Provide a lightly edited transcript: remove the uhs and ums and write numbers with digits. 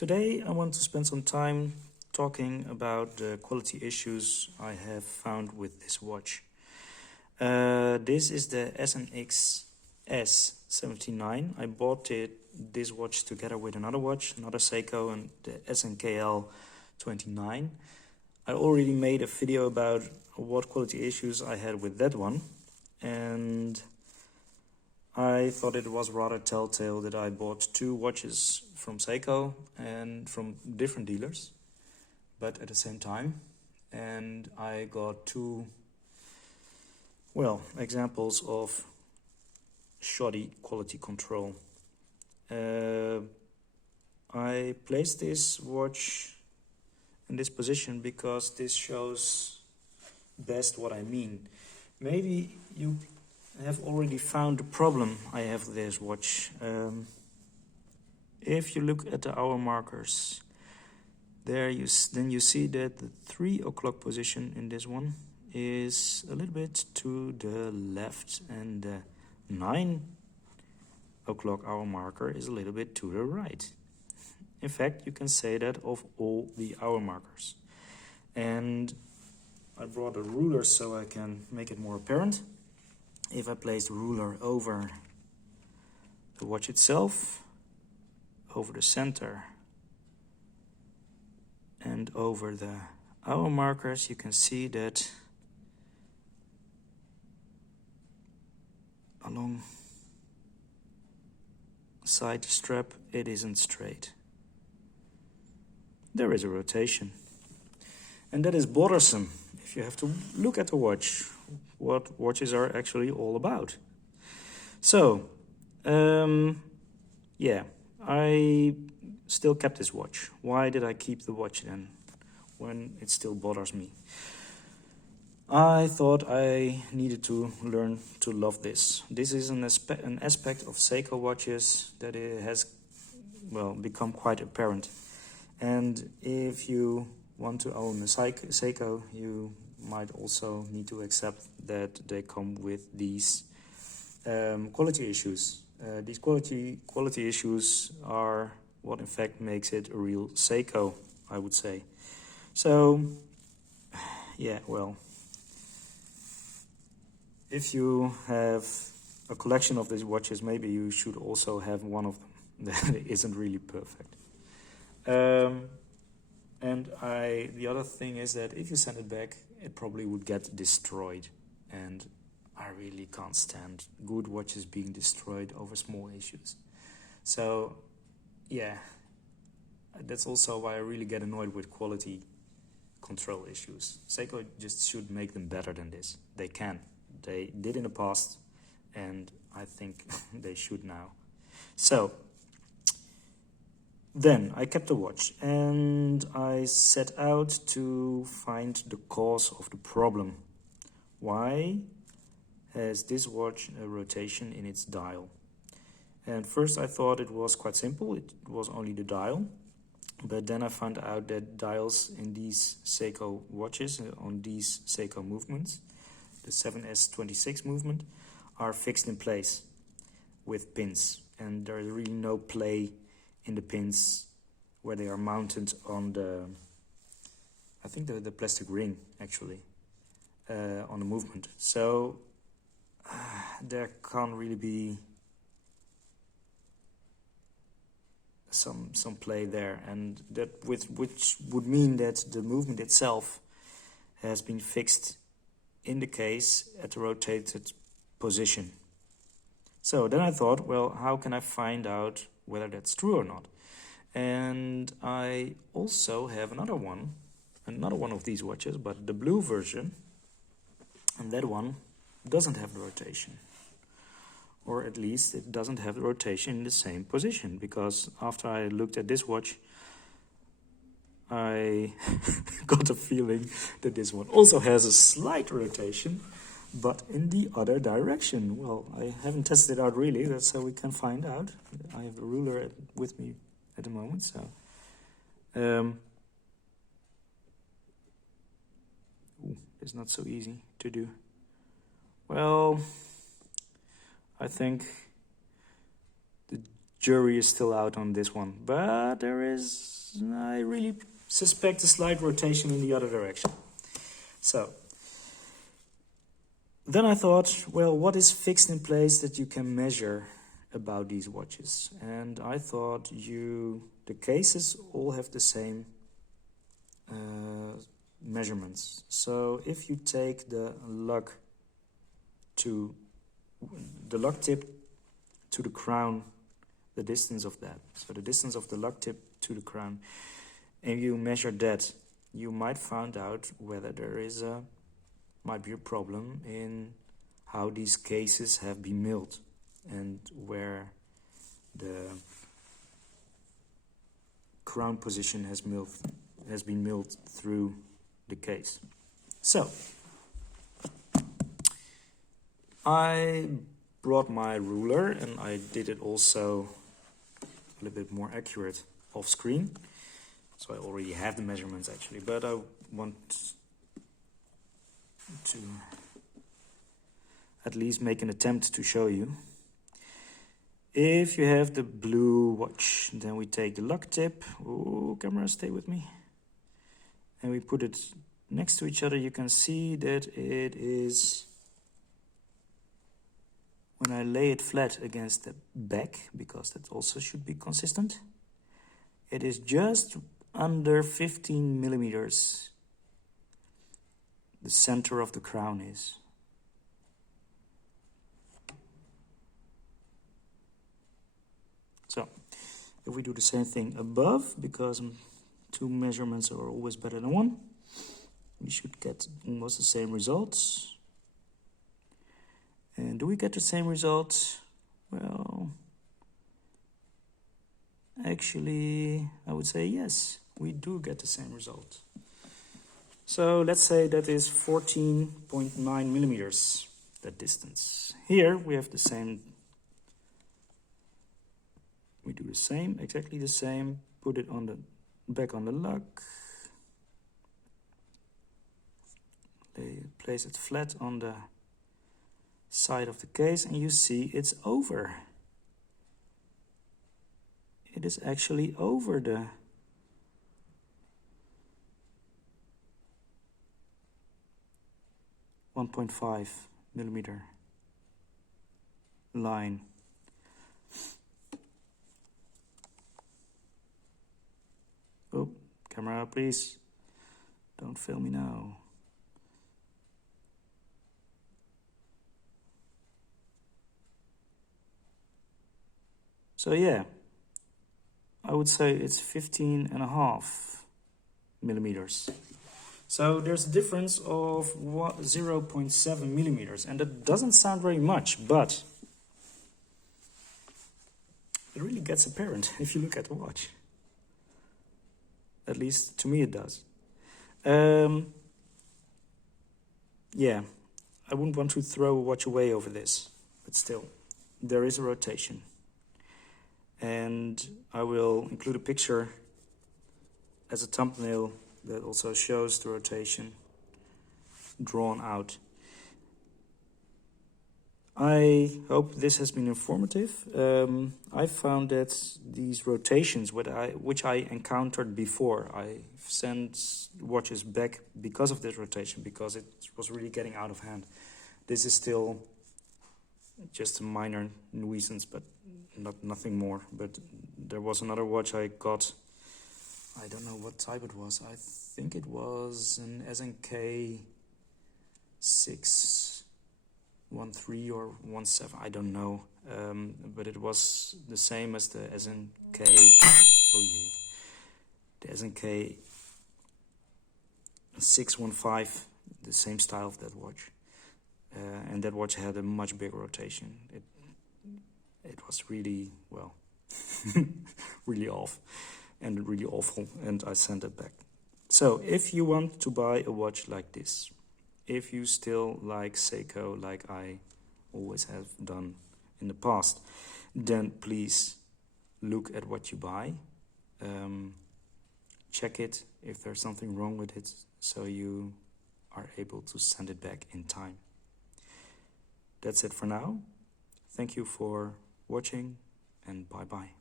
Today I want to spend some time talking about the quality issues I have found with this watch. This is the SNXS79. I bought this watch together with another watch, another Seiko, and the SNKL29. I already made a video about what quality issues I had with that one, and I thought it was rather telltale that I bought two watches from Seiko and from different dealers, but at the same time. And I got two, examples of shoddy quality control. I placed this watch in this position because this shows best what I mean. Maybe you have already found the problem I have with this watch. If you look at the hour markers, then you see that the 3 o'clock position in this one is a little bit to the left, and the 9 o'clock hour marker is a little bit to the right. In fact, you can say that of all the hour markers. And I brought a ruler so I can make it more apparent. If I place the ruler over the watch itself, over the center, and over the hour markers, you can see that along side strap it isn't straight. There is a rotation, and that is bothersome if you have to look at the watch, what watches are actually all about. So, I still kept this watch. Why did I keep the watch then, when it still bothers me? I thought I needed to learn to love this. This is an aspect of Seiko watches that it has, become quite apparent. And if you want to own a Seiko, you might also need to accept that they come with these quality issues. These quality issues are what in fact makes it a real Seiko, I would say. So, if you have a collection of these watches, maybe you should also have one of them that isn't really perfect. The other thing is that if you send it back, it probably would get destroyed. And I really can't stand good watches being destroyed over small issues. So, that's also why I really get annoyed with quality control issues. Seiko just should make them better than this. They can. They did in the past, and I think they should now. So, then I kept the watch, and I set out to find the cause of the problem. Why has this watch a rotation in its dial? And first I thought it was quite simple. It was only the dial. But then I found out that dials in these Seiko watches, on these Seiko movements, the 7S26 movement, are fixed in place with pins. And there is really no play in the pins where they are mounted on the, I think the plastic ring actually, on the movement. So there can't really be some play there, and that which would mean that the movement itself has been fixed in the case at the rotated position. So then I thought, well, how can I find out whether that's true or not? And I also have another one of these watches, but the blue version, and that one doesn't have the rotation. Or at least it doesn't have the rotation in the same position, because after I looked at this watch, I got a feeling that this one also has a slight rotation, but in the other direction. Well, I haven't tested it out really, that's how we can find out. I have a ruler with me at the moment, so. It's not so easy to do. Well, I think the jury is still out on this one, but there is, I really suspect a slight rotation in the other direction. So then I thought, well, what is fixed in place that you can measure about these watches? And I thought the cases all have the same measurements. So if you take the lug tip to the crown, the distance of that, so the distance of the lug tip to the crown, and you measure that, you might find out whether there is might be a problem in how these cases have been milled and where the crown position has been milled through the case. So I brought my ruler, and I did it also a little bit more accurate off screen. So I already have the measurements actually, but I want to at least make an attempt to show you. If you have the blue watch, then we take the lug tip. Oh, camera, stay with me. And we put it next to each other. You can see that it is, when I lay it flat against the back, because that also should be consistent, it is just under 15 millimeters. The center of the crown is. So if we do the same thing above, because two measurements are always better than one, we should get almost the same results. And do we get the same results? Well, actually, I would say yes, we do get the same result. So let's say that is 14.9 millimeters, that distance. Here we have the same. We do the same, exactly the same. Put it on the back on the lug. Place it flat on the side of the case, and you see it's over. It is actually over the .5 millimeter line. Oh, camera, please. Don't fail me now. So yeah, I would say it's 15.5 millimeters. So there's a difference of 0.7 millimeters, and that doesn't sound very much, but it really gets apparent if you look at the watch. At least to me it does. Yeah, I wouldn't want to throw a watch away over this, but still, there is a rotation. And I will include a picture as a thumbnail that also shows the rotation drawn out. I hope this has been informative. I found that these rotations, which I encountered before, I sent watches back because of this rotation, because it was really getting out of hand. This is still just a minor nuisance, but nothing more. But there was another watch I got. I don't know what type it was. I think it was an SNK613 or 17. I don't know. But it was the same as the SNK. Oh yeah, the SNK 615. The same style of that watch. And that watch had a much bigger rotation. It was really, well, really off and really awful, and I sent it back. So if you want to buy a watch like this, if you still like Seiko like I always have done in the past, then please look at what you buy. Check it if there's something wrong with it, so you are able to send it back in time. That's it for now. Thank you for watching, and bye bye.